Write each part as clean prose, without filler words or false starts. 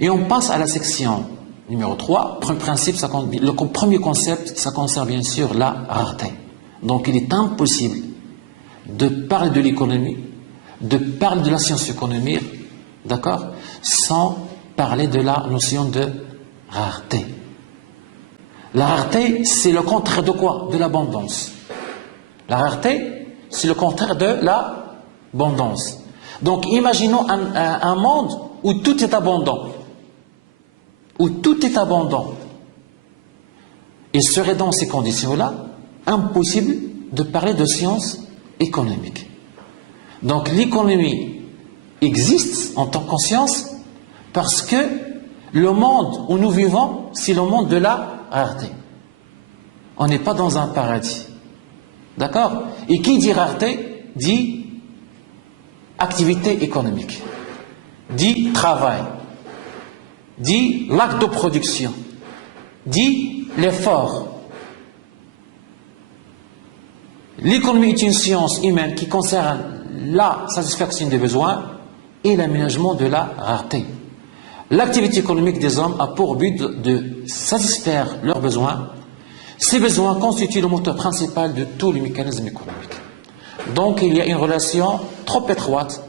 Et on passe à la section numéro 3. Le premier concept, ça concerne bien sûr la rareté. Donc il est impossible de parler de l'économie, de parler de la science économique, d'accord, sans parler de la notion de rareté. La rareté, c'est le contraire de quoi? De l'abondance. La rareté, c'est le contraire de l'abondance. Donc imaginons un monde où tout est abondant. Où tout est abondant. Il serait dans ces conditions-là impossible de parler de science économique. Donc l'économie existe en tant que science parce que le monde où nous vivons, c'est le monde de la rareté. On n'est pas dans un paradis. D'accord? Et qui dit rareté dit activité économique, dit travail, dit l'acte de production, dit l'effort. L'économie est une science humaine qui concerne la satisfaction des besoins et l'aménagement de la rareté. L'activité économique des hommes a pour but de satisfaire leurs besoins. Ces besoins constituent le moteur principal de tous les mécanismes économiques. Donc il y a une relation trop étroite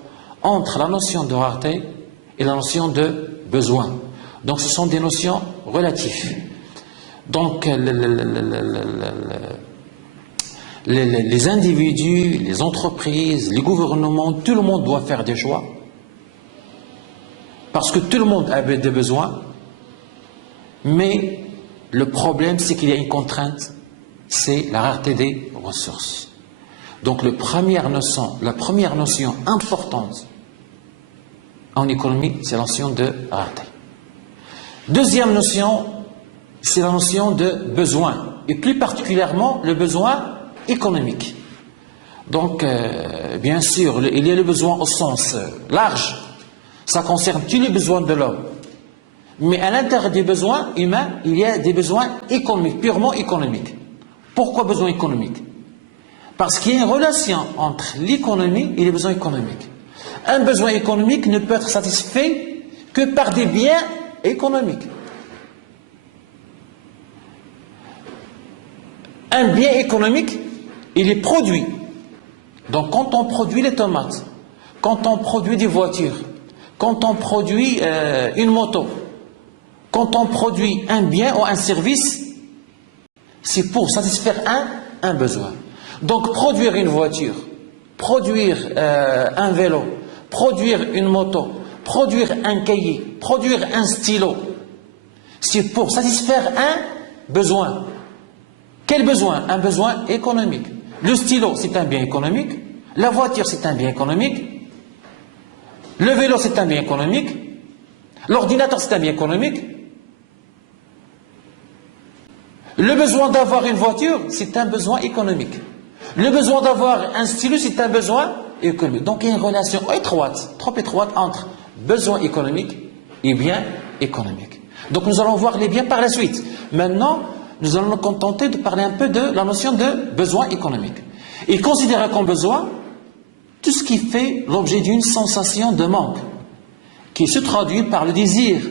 entre la notion de rareté et la notion de besoin. Donc ce sont des notions relatives. Donc les individus, les entreprises, les gouvernements, tout le monde doit faire des choix. Parce que tout le monde a des besoins. Mais le problème, c'est qu'il y a une contrainte, c'est la rareté des ressources. Donc la première notion importante en économie, c'est la notion de rareté. Deuxième notion, c'est la notion de besoin, et plus particulièrement le besoin économique. Donc, bien sûr, il y a le besoin au sens large, ça concerne tous les besoins de l'homme. Mais à l'intérieur des besoins humains, il y a des besoins économiques, purement économiques. Pourquoi besoins économiques? Parce qu'il y a une relation entre l'économie et les besoins économiques. Un besoin économique ne peut être satisfait que par des biens économiques. Un bien économique, il est produit. Donc quand on produit les tomates, quand on produit des voitures, quand on produit une moto, quand on produit un bien ou un service, c'est pour satisfaire un besoin. Donc produire une voiture, produire un vélo, produire une moto, produire un cahier, produire un stylo, c'est pour satisfaire un besoin. Quel besoin? Un besoin économique. Le stylo, c'est un bien économique. La voiture, c'est un bien économique. Le vélo, c'est un bien économique. L'ordinateur, c'est un bien économique. Le besoin d'avoir une voiture, c'est un besoin économique. Le besoin d'avoir un stylo, c'est un besoin économique. Donc il y a une relation étroite, trop étroite entre besoin économique et bien économique. Donc nous allons voir les biens par la suite. Maintenant, nous allons nous contenter de parler un peu de la notion de besoin économique. Et considérer comme besoin tout ce qui fait l'objet d'une sensation de manque, qui se traduit par le désir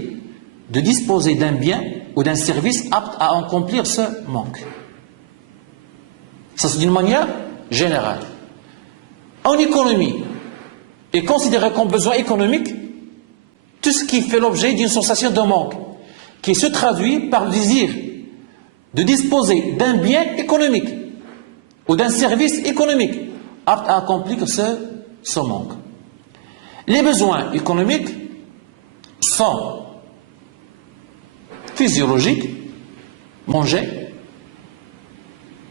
de disposer d'un bien ou d'un service apte à accomplir ce manque. Ça, c'est d'une manière générale. En économie, est considéré comme besoin économique tout ce qui fait l'objet d'une sensation de manque, qui se traduit par le désir de disposer d'un bien économique ou d'un service économique apte à accomplir ce manque. Les besoins économiques sont physiologiques, manger,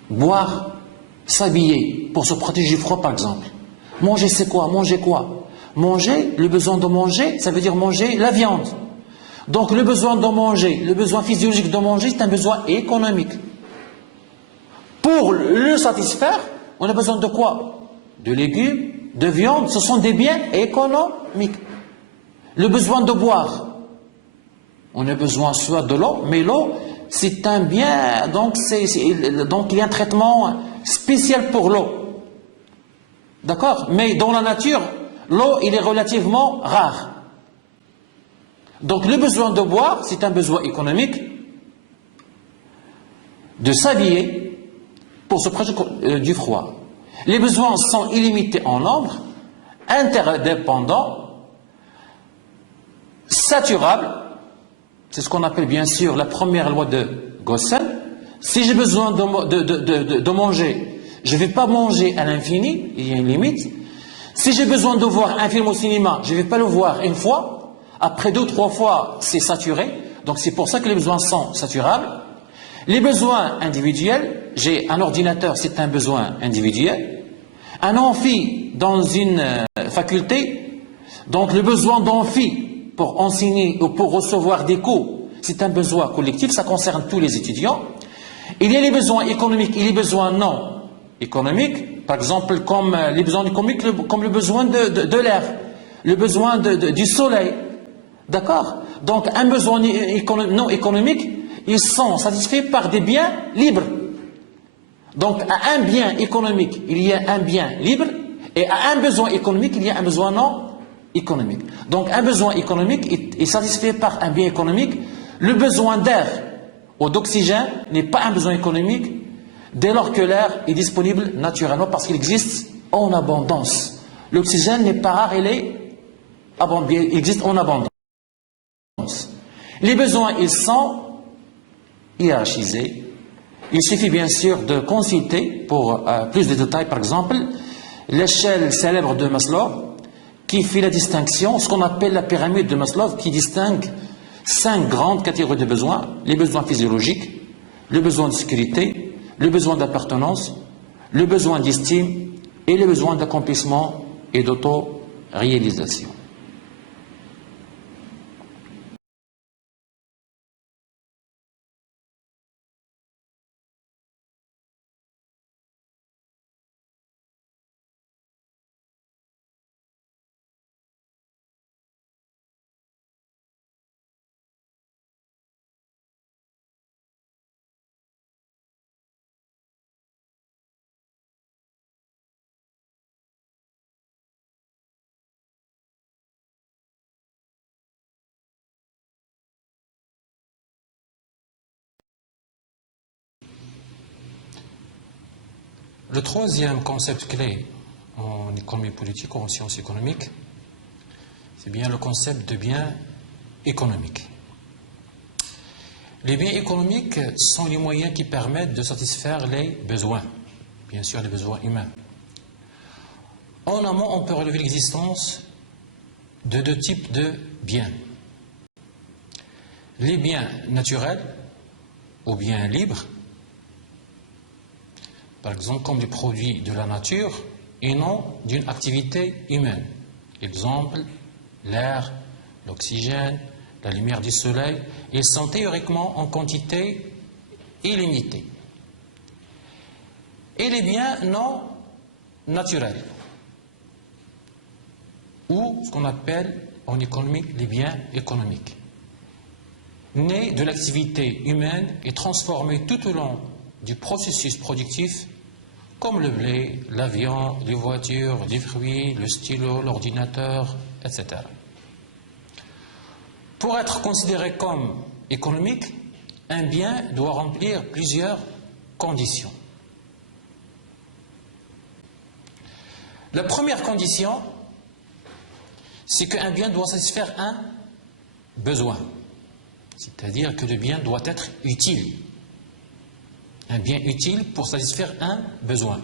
boire, s'habiller pour se protéger du froid par exemple. Manger c'est quoi? Manger quoi? Manger, le besoin de manger, ça veut dire manger la viande. Donc le besoin de manger, le besoin physiologique de manger, c'est un besoin économique. Pour le satisfaire, on a besoin de quoi? De légumes, de viande, ce sont des biens économiques. Le besoin de boire, on a besoin soit de l'eau, mais l'eau, c'est un bien, donc il y a un traitement spécial pour l'eau. D'accord? Mais dans la nature, l'eau, il est relativement rare. Donc le besoin de boire, c'est un besoin économique, de s'habiller pour se protéger du froid. Les besoins sont illimités en nombre, interdépendants, saturables. C'est ce qu'on appelle bien sûr la première loi de Gossen. Si j'ai besoin de manger, je ne vais pas manger à l'infini, il y a une limite. Si j'ai besoin de voir un film au cinéma, je ne vais pas le voir une fois. Après 2 ou 3 fois, c'est saturé. Donc c'est pour ça que les besoins sont saturables. Les besoins individuels, j'ai un ordinateur, c'est un besoin individuel. Un amphi dans une faculté, donc le besoin d'amphi pour enseigner ou pour recevoir des cours, c'est un besoin collectif, ça concerne tous les étudiants. Il y a les besoins économiques et les besoins non économiques, par exemple comme les besoins économiques, comme le besoin de l'air, le besoin du soleil. D'accord? Donc un besoin non économique, ils sont satisfaits par des biens libres. Donc à un bien économique, il y a un bien libre, et à un besoin économique, il y a un besoin non économique. Donc un besoin économique est satisfait par un bien économique. Le besoin d'air ou d'oxygène n'est pas un besoin économique dès lors que l'air est disponible naturellement parce qu'il existe en abondance. L'oxygène n'est pas rare, il existe en abondance. Les besoins, ils sont hiérarchisés. Il suffit bien sûr de consulter pour plus de détails, par exemple, l'échelle célèbre de Maslow qui fait la distinction, ce qu'on appelle la pyramide de Maslow, qui distingue 5 grandes catégories de besoins: les besoins physiologiques, le besoin de sécurité, le besoin d'appartenance, le besoin d'estime et le besoin d'accomplissement et d'auto-réalisation. Le troisième concept clé en économie politique ou en sciences économiques, c'est bien le concept de bien économique. Les biens économiques sont les moyens qui permettent de satisfaire les besoins, bien sûr les besoins humains. En amont, on peut relever l'existence de 2 types de biens. Les biens naturels ou biens libres, par exemple comme les produits de la nature et non d'une activité humaine. Exemple, l'air, l'oxygène, la lumière du soleil, ils sont théoriquement en quantité illimitée. Et les biens non naturels, ou ce qu'on appelle en économie les biens économiques, nés de l'activité humaine et transformés tout au long du processus productif, comme le blé, l'avion, les voitures, les fruits, le stylo, l'ordinateur, etc. Pour être considéré comme économique, un bien doit remplir plusieurs conditions. La première condition, c'est qu'un bien doit satisfaire un besoin, c'est-à-dire que le bien doit être utile. Un bien utile pour satisfaire un besoin.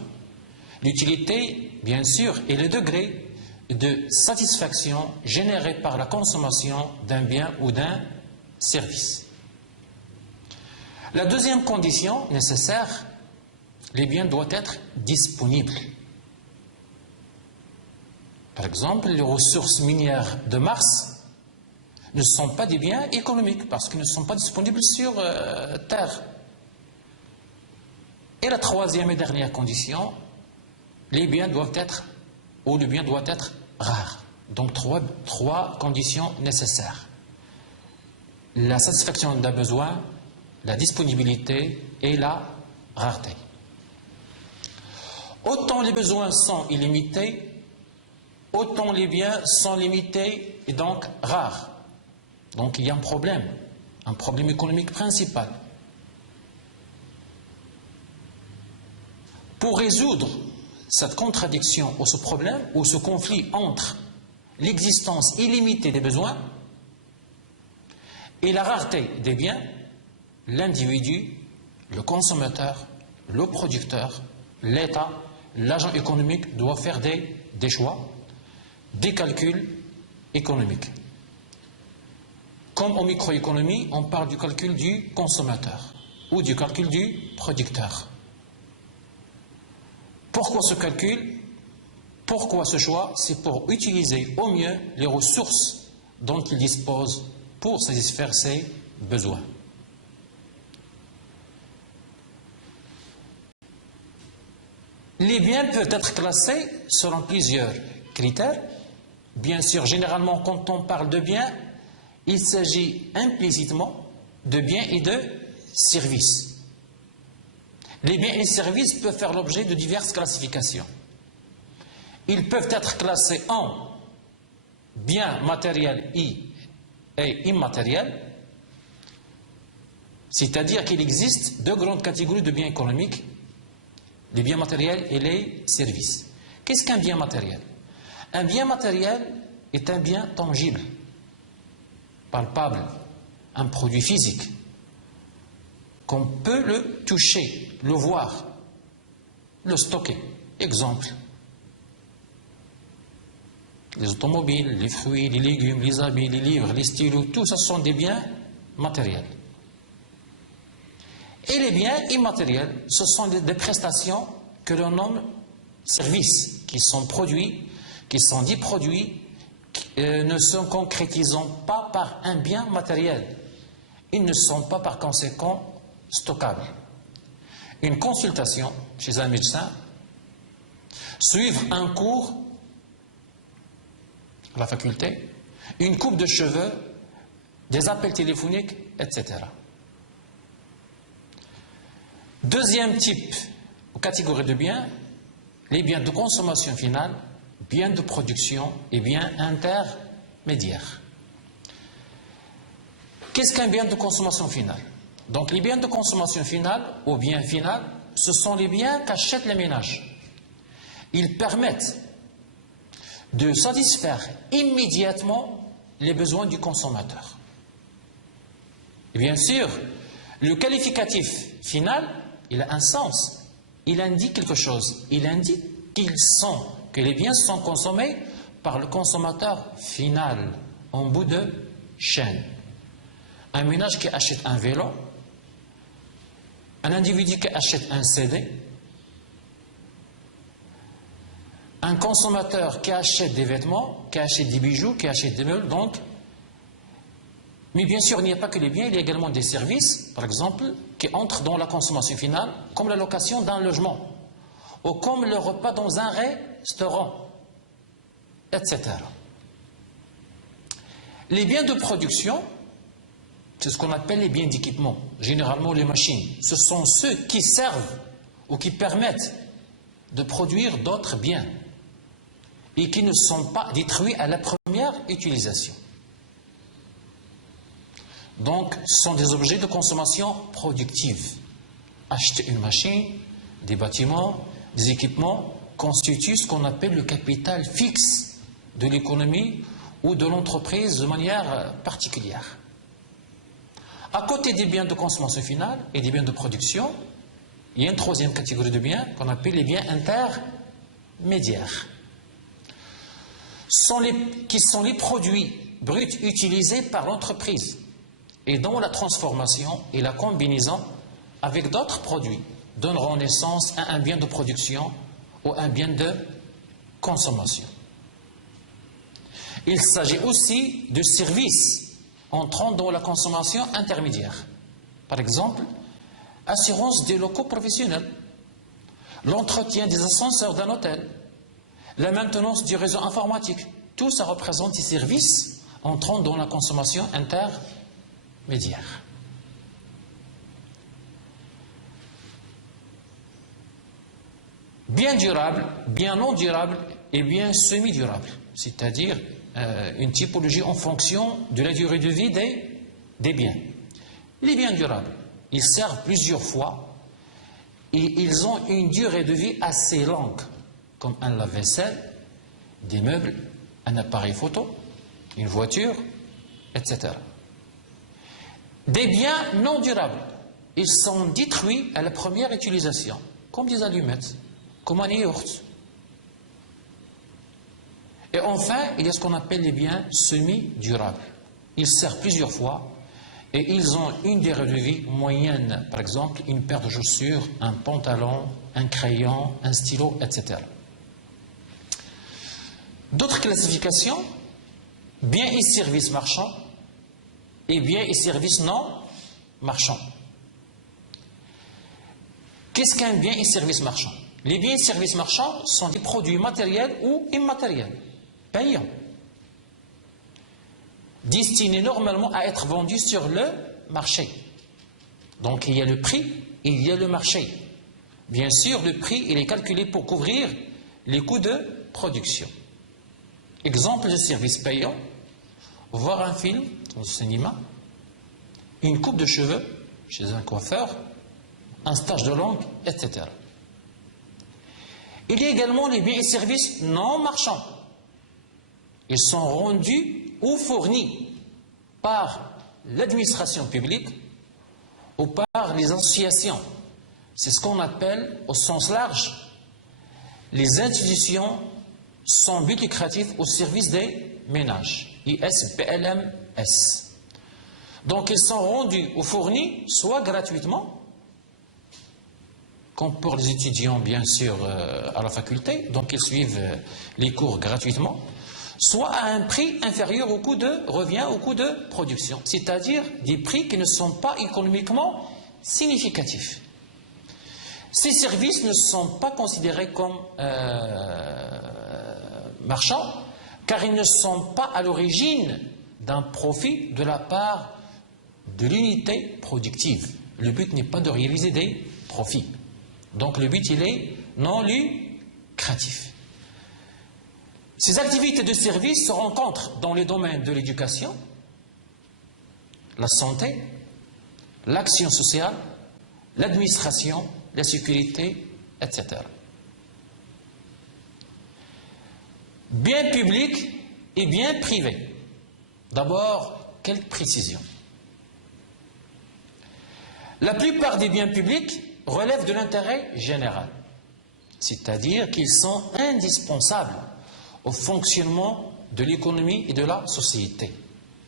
L'utilité, bien sûr, est le degré de satisfaction généré par la consommation d'un bien ou d'un service. La deuxième condition nécessaire, les biens doivent être disponibles. Par exemple, les ressources minières de Mars ne sont pas des biens économiques parce qu'ils ne sont pas disponibles sur Terre. Et la troisième et dernière condition, les biens doivent être, ou le bien doit être rare. Donc trois conditions nécessaires. La satisfaction d'un besoin, la disponibilité et la rareté. Autant les besoins sont illimités, autant les biens sont limités et donc rares. Donc il y a un problème économique principal. Pour résoudre cette contradiction ou ce problème, ou ce conflit entre l'existence illimitée des besoins et la rareté des biens, l'individu, le consommateur, le producteur, l'État, l'agent économique doit faire des choix, des calculs économiques. Comme en microéconomie, on parle du calcul du consommateur ou du calcul du producteur. Pourquoi ce calcul? Pourquoi ce choix? C'est pour utiliser au mieux les ressources dont il dispose pour satisfaire ses besoins. Les biens peuvent être classés selon plusieurs critères. Bien sûr, généralement, quand on parle de biens, il s'agit implicitement de biens et de services. Les biens et services peuvent faire l'objet de diverses classifications. Ils peuvent être classés en biens matériels et immatériels, c'est-à-dire qu'il existe deux grandes catégories de biens économiques, les biens matériels et les services. Qu'est-ce qu'un bien matériel? Un bien matériel est un bien tangible, palpable, un produit physique, qu'on peut le toucher, le voir, le stocker. Exemple, les automobiles, les fruits, les légumes, les habits, les livres, les stylos, tout ça sont des biens matériels. Et les biens immatériels, ce sont des prestations que l'on nomme services, qui sont produits, qui sont dits produits, ne se concrétisant pas par un bien matériel. Ils ne sont pas par conséquent stockables. Une consultation chez un médecin, suivre un cours à la faculté, une coupe de cheveux, des appels téléphoniques, etc. Deuxième type ou catégorie de biens, les biens de consommation finale, biens de production et biens intermédiaires. Qu'est-ce qu'un bien de consommation finale? Donc les biens de consommation finale ou biens finaux, ce sont les biens qu'achètent les ménages. Ils permettent de satisfaire immédiatement les besoins du consommateur. Et bien sûr, le qualificatif final, il a un sens. Il indique quelque chose. Il indique que les biens sont consommés par le consommateur final, en bout de chaîne. Un ménage qui achète un vélo, un individu qui achète un CD, un consommateur qui achète des vêtements, qui achète des bijoux, qui achète des meubles, donc. Mais bien sûr, il n'y a pas que les biens, il y a également des services, par exemple, qui entrent dans la consommation finale, comme la location d'un logement, ou comme le repas dans un restaurant, etc. Les biens de production, c'est ce qu'on appelle les biens d'équipement, généralement les machines. Ce sont ceux qui servent ou qui permettent de produire d'autres biens et qui ne sont pas détruits à la première utilisation. Donc, ce sont des objets de consommation productive. Acheter une machine, des bâtiments, des équipements constituent ce qu'on appelle le capital fixe de l'économie ou de l'entreprise de manière particulière. À côté des biens de consommation finale et des biens de production, il y a une troisième catégorie de biens qu'on appelle les biens intermédiaires. Qui sont les produits bruts utilisés par l'entreprise et dont la transformation et la combinaison avec d'autres produits donneront naissance à un bien de production ou un bien de consommation. Il s'agit aussi de services entrant dans la consommation intermédiaire. Par exemple, assurance des locaux professionnels, l'entretien des ascenseurs d'un hôtel, la maintenance du réseau informatique. Tout ça représente des services entrant dans la consommation intermédiaire. Bien durable, bien non durable et bien semi-durable. c'est-à-dire une typologie en fonction de la durée de vie des biens. Les biens durables, ils servent plusieurs fois et ils ont une durée de vie assez longue, comme un lave-vaisselle, des meubles, un appareil photo, une voiture, etc. Des biens non durables, ils sont détruits à la première utilisation, comme des allumettes, comme un yaourt. Et enfin, il y a ce qu'on appelle les biens semi-durables. Ils servent plusieurs fois et ils ont une durée de vie moyenne. Par exemple, une paire de chaussures, un pantalon, un crayon, un stylo, etc. D'autres classifications, biens et services marchands et biens et services non marchands. Qu'est-ce qu'un bien et service marchand? Les biens et services marchands sont des produits matériels ou immatériels, payants, destinés normalement à être vendus sur le marché. Donc il y a le prix et il y a le marché. Bien sûr, le prix il est calculé pour couvrir les coûts de production. Exemple de service payant, voir un film au cinéma, une coupe de cheveux chez un coiffeur, un stage de langue, etc. Il y a également les biens et services non marchands. Ils sont rendus ou fournis par l'administration publique ou par les associations. C'est ce qu'on appelle, au sens large, les institutions sans but lucratif au service des ménages, ISBLMS. Donc ils sont rendus ou fournis soit gratuitement, comme pour les étudiants bien sûr à la faculté, donc ils suivent les cours gratuitement, soit à un prix inférieur au coût de revient, au coût de production, c'est-à-dire des prix qui ne sont pas économiquement significatifs. Ces services ne sont pas considérés comme marchands, car ils ne sont pas à l'origine d'un profit de la part de l'unité productive. Le but n'est pas de réaliser des profits. Donc le but, il est non lucratif. Ces activités de service se rencontrent dans les domaines de l'éducation, la santé, l'action sociale, l'administration, la sécurité, etc. Biens publics et biens privés. D'abord, quelques précisions. La plupart des biens publics relèvent de l'intérêt général, c'est-à-dire qu'ils sont indispensables au fonctionnement de l'économie et de la société,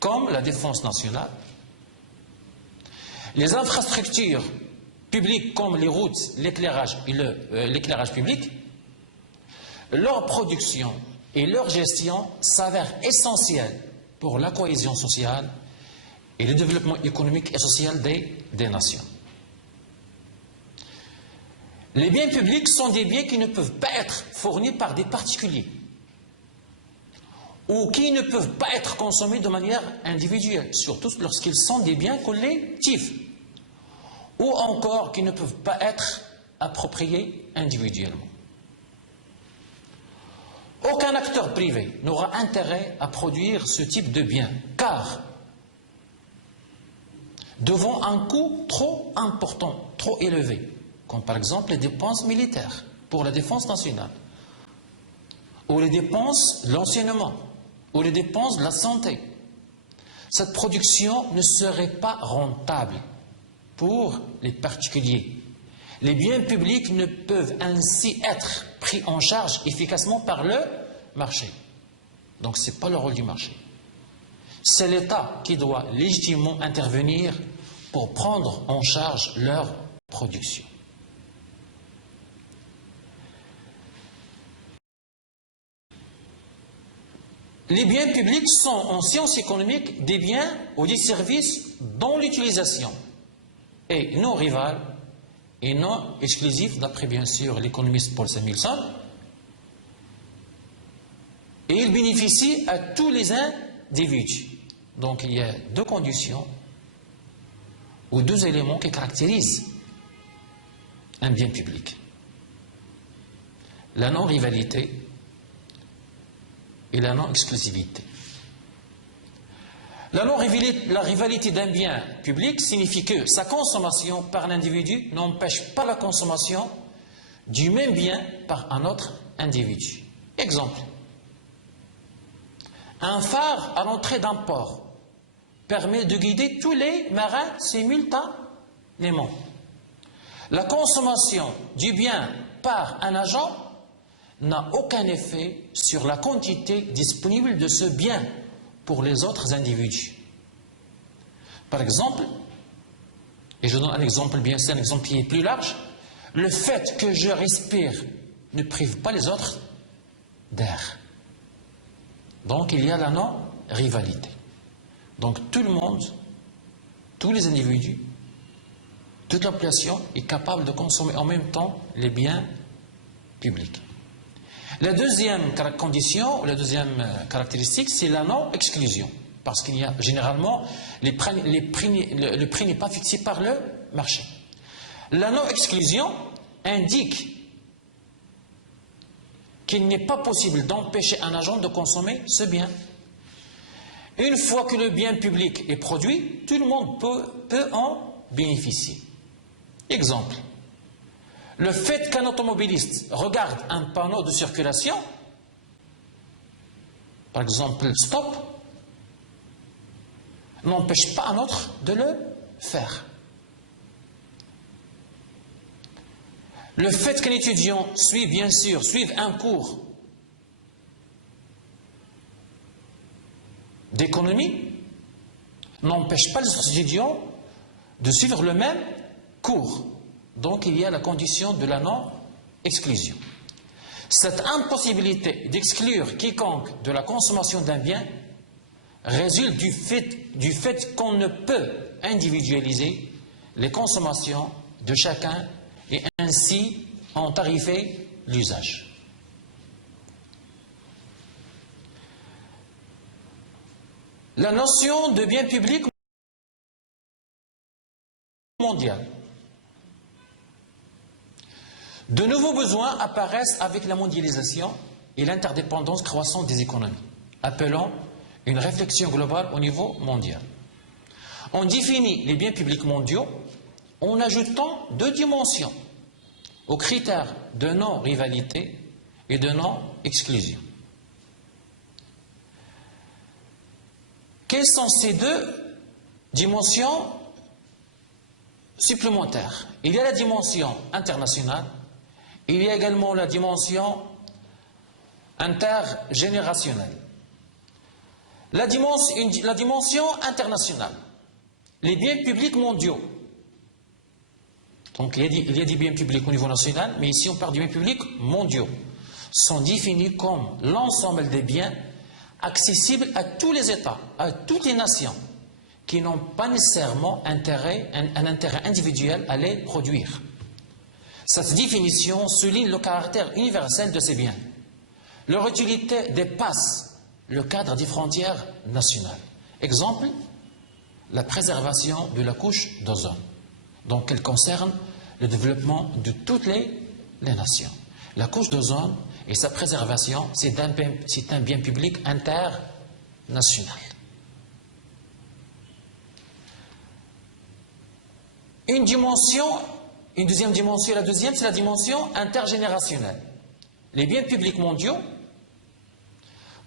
comme la défense nationale, les infrastructures publiques comme les routes, l'éclairage et l'éclairage public. Leur production et leur gestion s'avèrent essentielles pour la cohésion sociale et le développement économique et social des nations. Les biens publics sont des biens qui ne peuvent pas être fournis par des particuliers ou qui ne peuvent pas être consommés de manière individuelle, surtout lorsqu'ils sont des biens collectifs, ou encore qui ne peuvent pas être appropriés individuellement. Aucun acteur privé n'aura intérêt à produire ce type de biens, car devant un coût trop important, trop élevé, comme par exemple les dépenses militaires pour la défense nationale, ou les dépenses de l'enseignement, ou les dépenses de la santé, cette production ne serait pas rentable pour les particuliers. Les biens publics ne peuvent ainsi être pris en charge efficacement par le marché. Donc ce n'est pas le rôle du marché. C'est l'État qui doit légitimement intervenir pour prendre en charge leur production. Les biens publics sont en sciences économiques des biens ou des services dont l'utilisation est non rivale et non exclusif, d'après bien sûr l'économiste Paul Samuelson, et il bénéficie à tous les individus. Donc il y a deux conditions ou deux éléments qui caractérisent un bien public. La non-rivalité et la non-exclusivité. La rivalité d'un bien public signifie que sa consommation par l'individu n'empêche pas la consommation du même bien par un autre individu. Exemple. Un phare à l'entrée d'un port permet de guider tous les marins simultanément. La consommation du bien par un agent n'a aucun effet sur la quantité disponible de ce bien pour les autres individus. Par exemple, et je donne un exemple, bien sûr, un exemple qui est plus large, le fait que je respire ne prive pas les autres d'air. Donc il y a la non-rivalité. Donc tout le monde, tous les individus, toute la population est capable de consommer en même temps les biens publics. La deuxième condition, la deuxième caractéristique, c'est la non-exclusion. Parce qu'il y a généralement, le prix n'est pas fixé par le marché. La non-exclusion indique qu'il n'est pas possible d'empêcher un agent de consommer ce bien. Une fois que le bien public est produit, tout le monde peut en bénéficier. Exemple. Le fait qu'un automobiliste regarde un panneau de circulation, par exemple stop, n'empêche pas un autre de le faire. Le fait qu'un étudiant suive un cours d'économie n'empêche pas les autres étudiants de suivre le même cours. Donc il y a la condition de la non-exclusion. Cette impossibilité d'exclure quiconque de la consommation d'un bien résulte du fait qu'on ne peut individualiser les consommations de chacun et ainsi en tarifer l'usage. La notion de bien public mondial. De nouveaux besoins apparaissent avec la mondialisation et l'interdépendance croissante des économies, appelant une réflexion globale au niveau mondial. On définit les biens publics mondiaux en ajoutant deux dimensions aux critères de non-rivalité et de non-exclusion. Quelles sont ces deux dimensions supplémentaires? Il y a la dimension internationale, il y a également la dimension intergénérationnelle. La dimension internationale, les biens publics mondiaux. Donc il y a des biens publics au niveau national, mais ici on parle des biens publics mondiaux, sont définis comme l'ensemble des biens accessibles à tous les États, à toutes les nations, qui n'ont pas nécessairement un intérêt individuel à les produire. Cette définition souligne le caractère universel de ces biens. Leur utilité dépasse le cadre des frontières nationales. Exemple, la préservation de la couche d'ozone. Donc elle concerne le développement de toutes les nations. La couche d'ozone et sa préservation, c'est un bien public international. Une deuxième dimension, la deuxième, c'est la dimension intergénérationnelle. Les biens publics mondiaux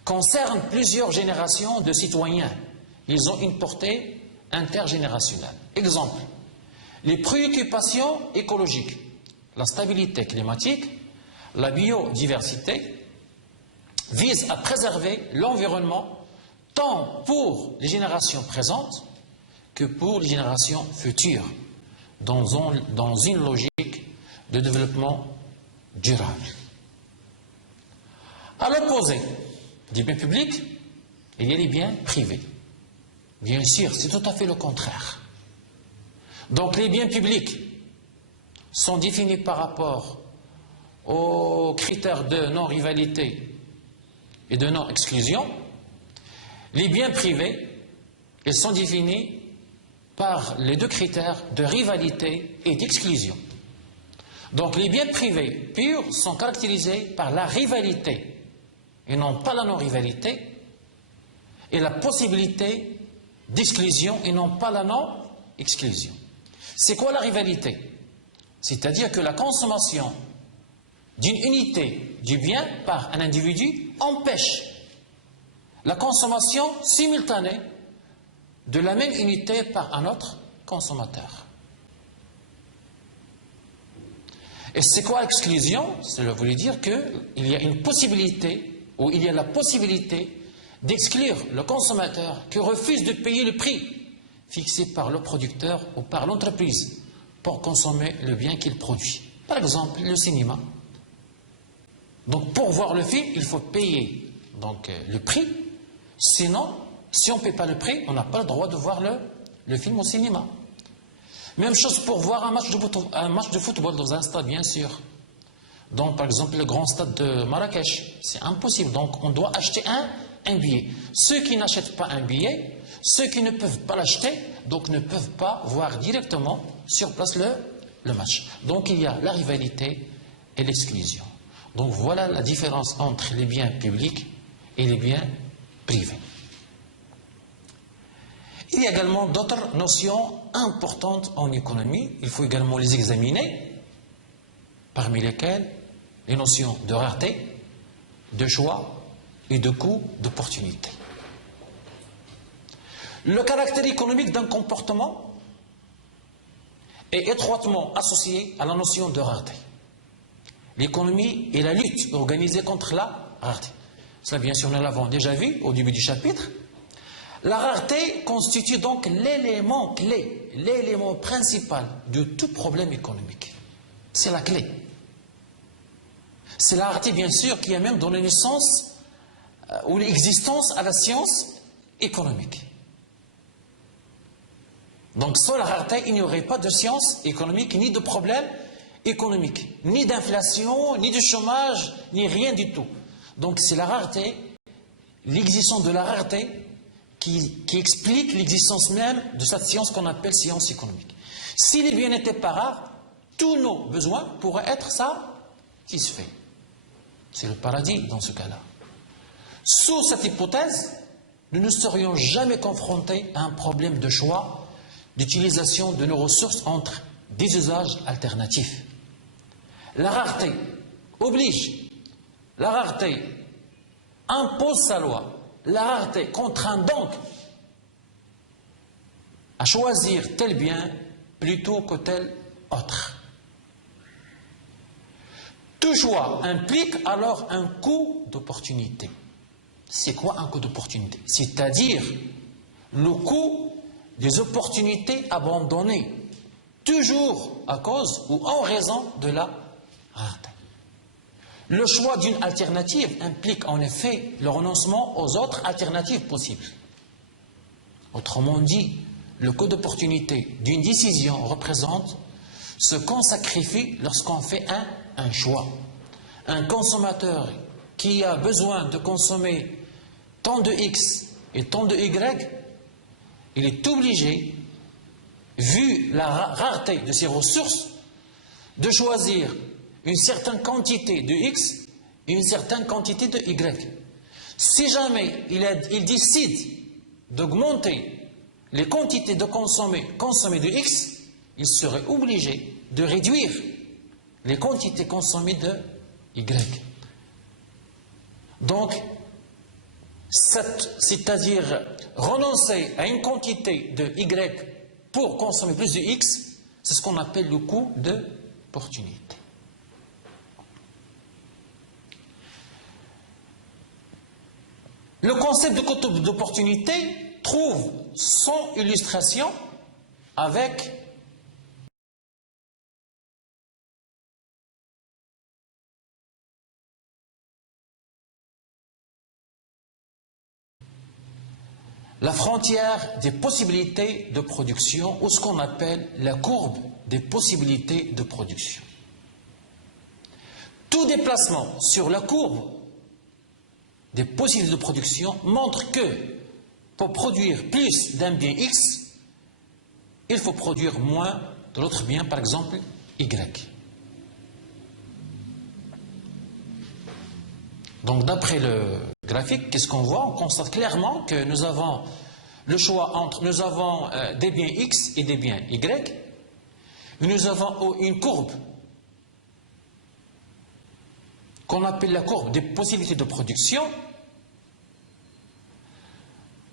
concernent plusieurs générations de citoyens. Ils ont une portée intergénérationnelle. Exemple, les préoccupations écologiques, la stabilité climatique, la biodiversité visent à préserver l'environnement tant pour les générations présentes que pour les générations futures, dans une logique de développement durable. À l'opposé des biens publics, il y a les biens privés. Bien sûr, c'est tout à fait le contraire. Donc les biens publics sont définis par rapport aux critères de non-rivalité et de non-exclusion. Les biens privés, ils sont définis par les deux critères de rivalité et d'exclusion. Donc les biens privés purs sont caractérisés par la rivalité et non pas la non-rivalité, et la possibilité d'exclusion et non pas la non-exclusion. C'est quoi la rivalité? C'est-à-dire que la consommation d'une unité du bien par un individu empêche la consommation simultanée de la même unité par un autre consommateur. Et c'est quoi l'exclusion? Cela voulait dire qu'il y a une possibilité, ou il y a la possibilité d'exclure le consommateur qui refuse de payer le prix fixé par le producteur ou par l'entreprise pour consommer le bien qu'il produit. Par exemple, le cinéma. Donc, pour voir le film, il faut payer le prix. Sinon, si on ne paie pas le prix, on n'a pas le droit de voir le film au cinéma. Même chose pour voir un match de football dans un stade, bien sûr. Donc, par exemple, le grand stade de Marrakech, c'est impossible. Donc, on doit acheter un billet. Ceux qui n'achètent pas un billet, ceux qui ne peuvent pas l'acheter, donc ne peuvent pas voir directement sur place le match. Donc, il y a la rivalité et l'exclusion. Donc, voilà la différence entre les biens publics et les biens privés. Il y a également d'autres notions importantes en économie. Il faut également les examiner, parmi lesquelles les notions de rareté, de choix et de coût d'opportunité. Le caractère économique d'un comportement est étroitement associé à la notion de rareté. L'économie est la lutte organisée contre la rareté. Cela, bien sûr, nous l'avons déjà vu au début du chapitre. La rareté constitue donc l'élément clé, l'élément principal de tout problème économique. C'est la clé. C'est la rareté, bien sûr, qui a même donné naissance ou l'existence à la science économique. Donc, sans la rareté, il n'y aurait pas de science économique, ni de problème économique, ni d'inflation, ni de chômage, ni rien du tout. Donc, c'est la rareté, l'existence de la rareté, qui explique l'existence même de cette science qu'on appelle science économique. Si les biens n'étaient pas rares, tous nos besoins pourraient être satisfaits. C'est le paradis dans ce cas-là. Sous cette hypothèse, nous ne serions jamais confrontés à un problème de choix, d'utilisation de nos ressources entre des usages alternatifs. La rareté oblige, la rareté impose sa loi. La rareté contraint donc à choisir tel bien plutôt que tel autre. Tout choix implique alors un coût d'opportunité. C'est quoi un coût d'opportunité? C'est-à-dire le coût des opportunités abandonnées, toujours à cause ou en raison de la rareté. Le choix d'une alternative implique en effet le renoncement aux autres alternatives possibles. Autrement dit, le coût d'opportunité d'une décision représente ce qu'on sacrifie lorsqu'on fait un choix. Un consommateur qui a besoin de consommer tant de X et tant de Y, il est obligé, vu la rareté de ses ressources, de choisir une certaine quantité de X et une certaine quantité de Y. Si jamais il décide d'augmenter les quantités de consommées de X, il serait obligé de réduire les quantités consommées de Y. Donc, c'est-à-dire renoncer à une quantité de Y pour consommer plus de X, c'est ce qu'on appelle le coût d'opportunité. Le concept de coût d'opportunité trouve son illustration avec la frontière des possibilités de production, ou ce qu'on appelle la courbe des possibilités de production. Tout déplacement sur la courbe des possibilités de production montre que pour produire plus d'un bien X, il faut produire moins de l'autre bien, par exemple Y. Donc d'après le graphique, qu'est-ce qu'on voit? On constate clairement que nous avons le choix entre, nous avons des biens X et des biens Y. Nous avons une courbe qu'on appelle la courbe des possibilités de production.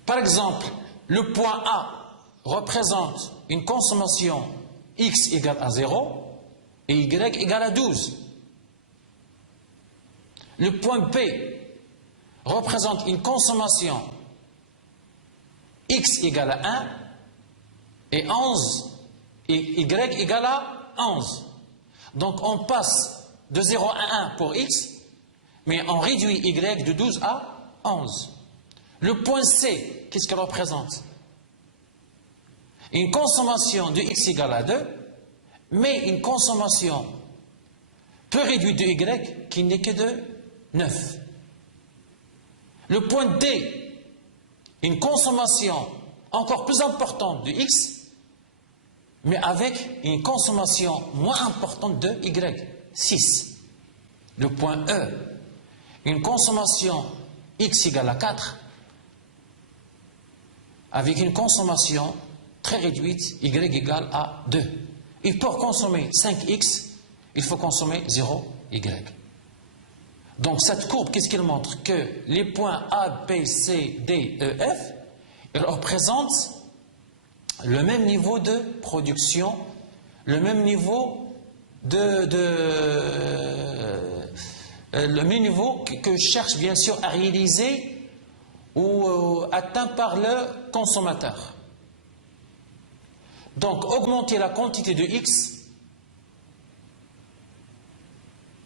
Par exemple, le point A représente une consommation X égale à 0 et Y égale à 12. Le point B représente une consommation X égale à 1 et 11 et Y égale à 11. Donc on passe de 0 à 1 pour X, mais on réduit Y de 12 à 11. Le point C, qu'est-ce qu'il représente? Une consommation de X égale à 2, mais une consommation peu réduite de Y qui n'est que de 9. Le point D, une consommation encore plus importante de X, mais avec une consommation moins importante de Y, 6. Le point E, une consommation X égale à 4, avec une consommation très réduite, Y égale à 2. Et pour consommer 5X, il faut consommer 0Y. Donc cette courbe, qu'est-ce qu'elle montre? Que les points A, B, C, D, E, F, ils représentent le même niveau de production, le même niveau le même niveau que cherche bien sûr à réaliser ou atteint par le consommateur. Donc augmenter la quantité de X,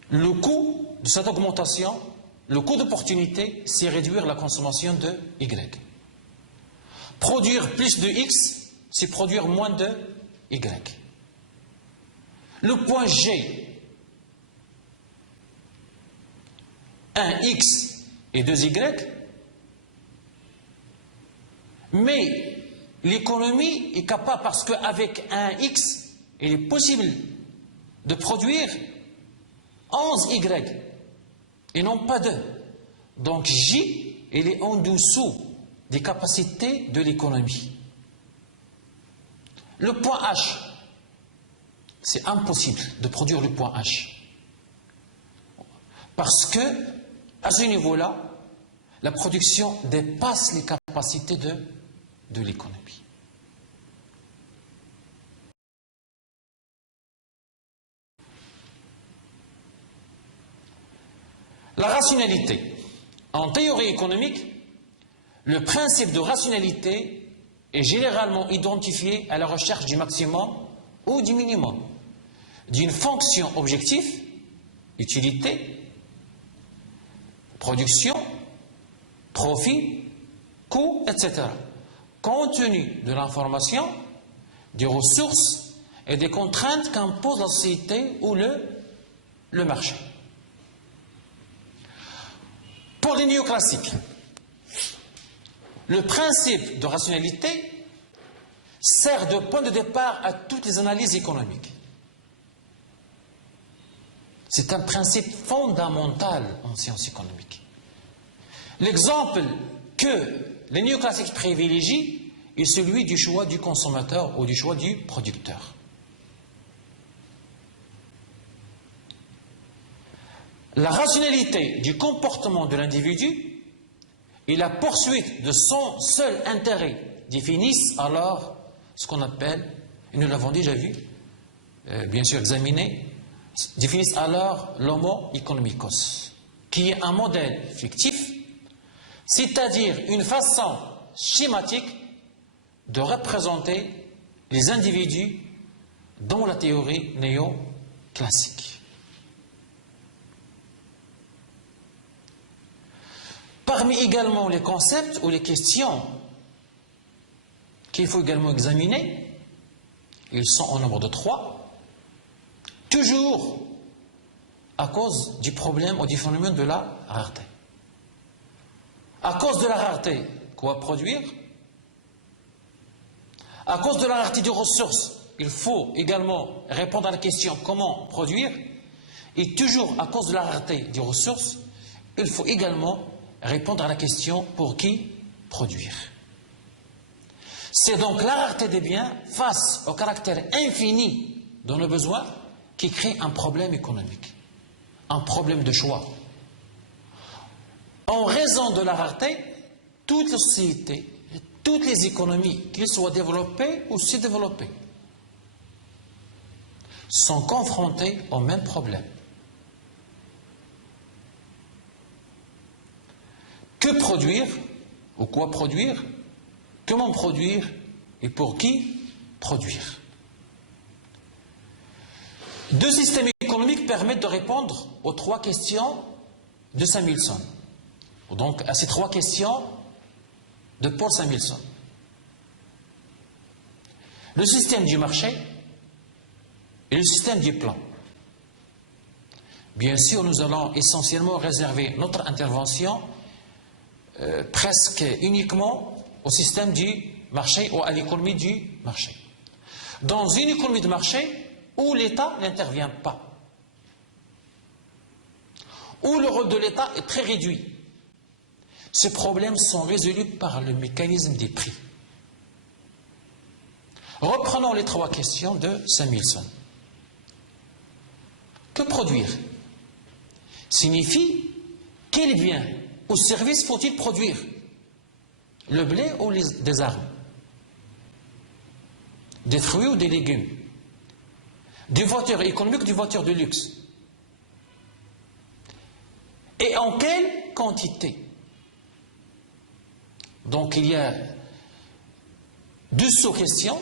le coût de cette augmentation, le coût d'opportunité, c'est réduire la consommation de Y. Produire plus de X, c'est produire moins de Y. Le point G, 1X et 2Y, mais l'économie est capable, parce qu'avec 1X, il est possible de produire 11Y et non pas 2. Donc J, il est en dessous des capacités de l'économie. Le point H, c'est impossible de produire le point H. Parce que, à ce niveau-là, la production dépasse les capacités de l'économie. La rationalité. En théorie économique, le principe de rationalité est généralement identifié à la recherche du maximum ou du minimum d'une fonction objective, utilité, production, profit, coût, etc. Compte tenu de l'information, des ressources et des contraintes qu'impose la société ou le marché. Pour les néoclassiques, le principe de rationalité sert de point de départ à toutes les analyses économiques. C'est un principe fondamental en sciences économiques. L'exemple que les néoclassiques privilégient est celui du choix du consommateur ou du choix du producteur. La rationalité du comportement de l'individu et la poursuite de son seul intérêt définissent alors ce qu'on appelle, et nous l'avons déjà vu, bien sûr examiné, définissent alors l'homo economicus, qui est un modèle fictif, c'est-à-dire une façon schématique de représenter les individus dans la théorie néoclassique. Parmi également les concepts ou les questions qu'il faut également examiner, ils sont au nombre de 3, toujours à cause du problème ou du phénomène de la rareté. À cause de la rareté, quoi produire? À cause de la rareté des ressources, il faut également répondre à la question comment produire. Et toujours à cause de la rareté des ressources, il faut également répondre à la question pour qui produire. C'est donc la rareté des biens face au caractère infini de nos besoins qui crée un problème économique, un problème de choix. En raison de la rareté, toutes les sociétés, toutes les économies, qu'elles soient développées ou sous-développées, sont confrontées au même problème. Que produire ou quoi produire? Comment produire et pour qui produire? Deux systèmes économiques permettent de répondre aux trois questions de Samuelson. Donc à ces trois questions de Paul Samuelson. Le système du marché et le système du plan. Bien sûr, nous allons essentiellement réserver notre intervention presque uniquement au système du marché ou à l'économie du marché. Dans une économie de marché où l'État n'intervient pas, où le rôle de l'État est très réduit, ces problèmes sont résolus par le mécanisme des prix. Reprenons les trois questions de Samuelson. Que produire signifie quel bien ou service faut-il produire? Le blé ou des armes? Des fruits ou des légumes? Des voitures économiques ou des voitures de luxe? Et en quelle quantité? Donc il y a deux sous-questions.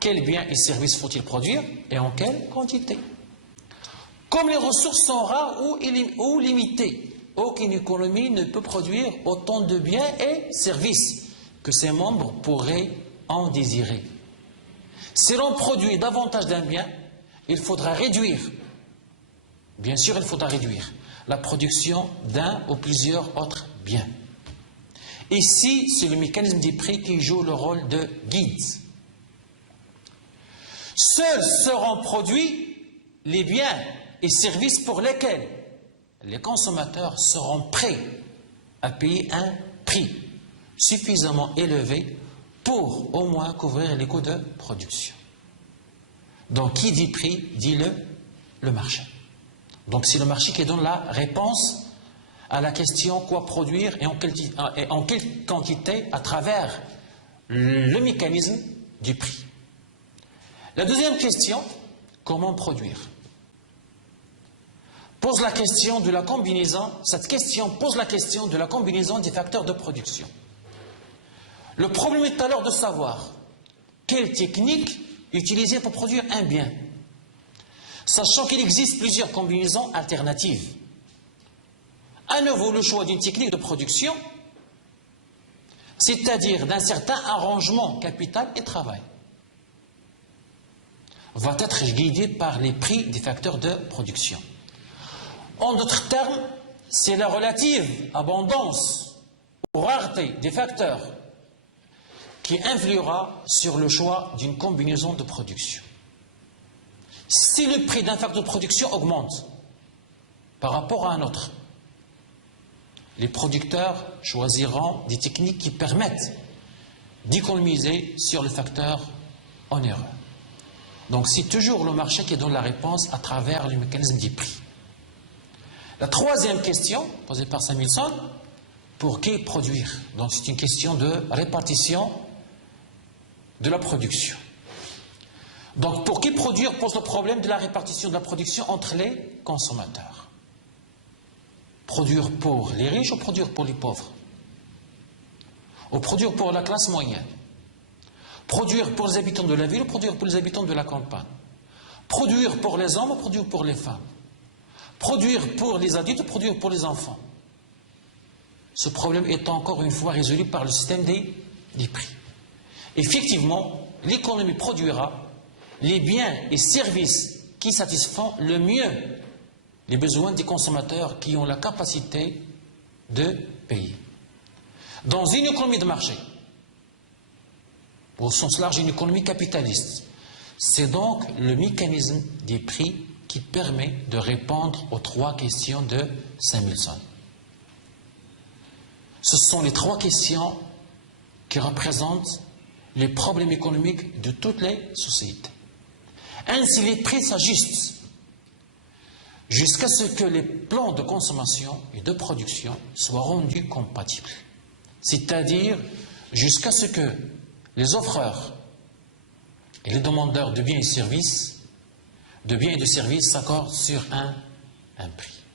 Quels biens et services faut-il produire et en quelle quantité? Comme les ressources sont rares ou limitées, aucune économie ne peut produire autant de biens et services que ses membres pourraient en désirer. Si l'on produit davantage d'un bien, il faudra réduire, bien sûr il faudra réduire, la production d'un ou plusieurs autres biens. Ici, c'est le mécanisme des prix qui joue le rôle de guide. Seuls seront produits les biens et services pour lesquels les consommateurs seront prêts à payer un prix suffisamment élevé pour au moins couvrir les coûts de production. Donc, qui dit prix, dit le marché. Donc, c'est le marché qui donne la réponse à la question quoi produire et en quelle quantité à travers le mécanisme du prix. La deuxième question, comment produire? Pose la question de la combinaison, cette question pose la question de la combinaison des facteurs de production. Le problème est alors de savoir quelle technique utiliser pour produire un bien, sachant qu'il existe plusieurs combinaisons alternatives. À nouveau, le choix d'une technique de production, c'est-à-dire d'un certain arrangement capital et travail, va être guidé par les prix des facteurs de production. En d'autres termes, c'est la relative abondance ou rareté des facteurs qui influera sur le choix d'une combinaison de production. Si le prix d'un facteur de production augmente par rapport à un autre, les producteurs choisiront des techniques qui permettent d'économiser sur le facteur onéreux. Donc c'est toujours le marché qui donne la réponse à travers le mécanisme des prix. La troisième question posée par Samuelson, pour qui produire? Donc c'est une question de répartition de la production. Donc pour qui produire pose le problème de la répartition de la production entre les consommateurs. Produire pour les riches ou produire pour les pauvres? Ou produire pour la classe moyenne? Produire pour les habitants de la ville ou produire pour les habitants de la campagne? Produire pour les hommes ou produire pour les femmes? Produire pour les adultes ou produire pour les enfants? Ce problème est encore une fois résolu par le système des prix. Effectivement, l'économie produira les biens et services qui satisfont le mieux les besoins des consommateurs qui ont la capacité de payer. Dans une économie de marché, au sens large une économie capitaliste, c'est donc le mécanisme des prix qui permet de répondre aux trois questions de Samuelson. Ce sont les trois questions qui représentent les problèmes économiques de toutes les sociétés. Ainsi, les prix s'ajustent jusqu'à ce que les plans de consommation et de production soient rendus compatibles. C'est-à-dire jusqu'à ce que les offreurs et les demandeurs de biens et de services s'accordent sur un prix.